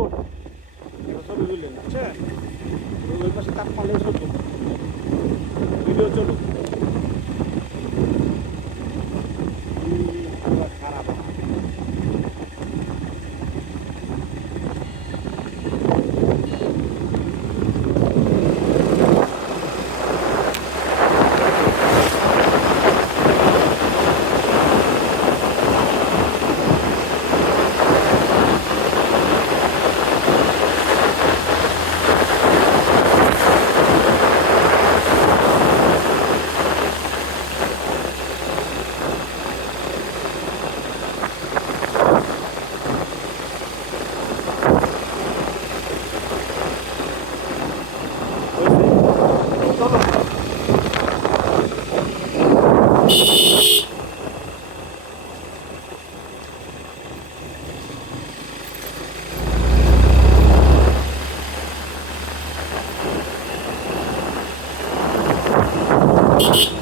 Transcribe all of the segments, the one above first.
Road. এটা ছবি তুললেন বুঝছেন ওই পাশে তার পালে চলুন ভিডিও চলুন you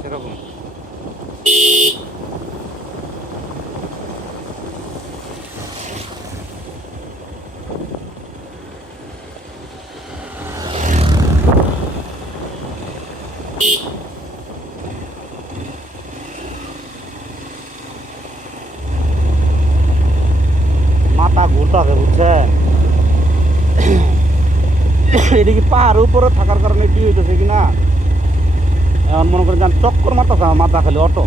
সেরকম। মাথা ঘুরতেছে বুঝছেন এটা কি পাহাড়ের উপরে থাকার কারণে কি হইতেছে কি না? এখন মনে করেন যান চক্কর মাথা মাথা খালি অটো।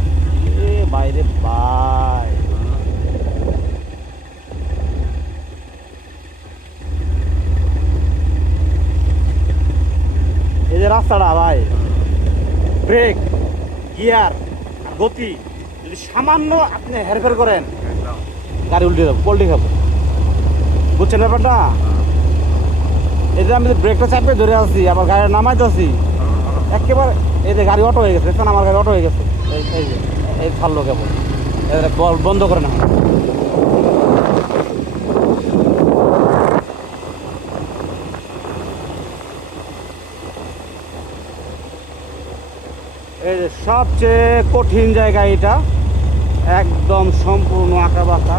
এ বাইরে বাই এই যে রাস্তাটা ভাই ব্রেক গিয়ার গতি যদি সামান্য আপনি হেরফের করেন গাড়ি উল্টে যাব পোল্ট্রি খাব। বুঝছেন ব্যাপারটা? এই যে আমি ব্রেকটা চাপে ধরে আছি আবার গাড়ি নামাইতেছি একেবারে এই যে গাড়ি অটো হয়ে গেছে, দেখছেন আমার গাড়ি অটো হয়ে গেছে। এই এই যে, এই ছাড়লো কেবল। বন্ধ করে না এই যে সবচেয়ে কঠিন জায়গা এটা, একদম সম্পূর্ণ আঁকা বাঁকা।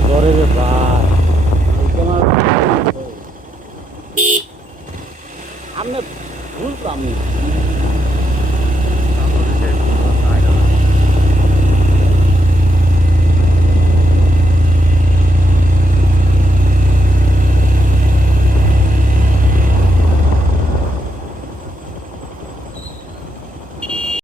ধরে রে ভাই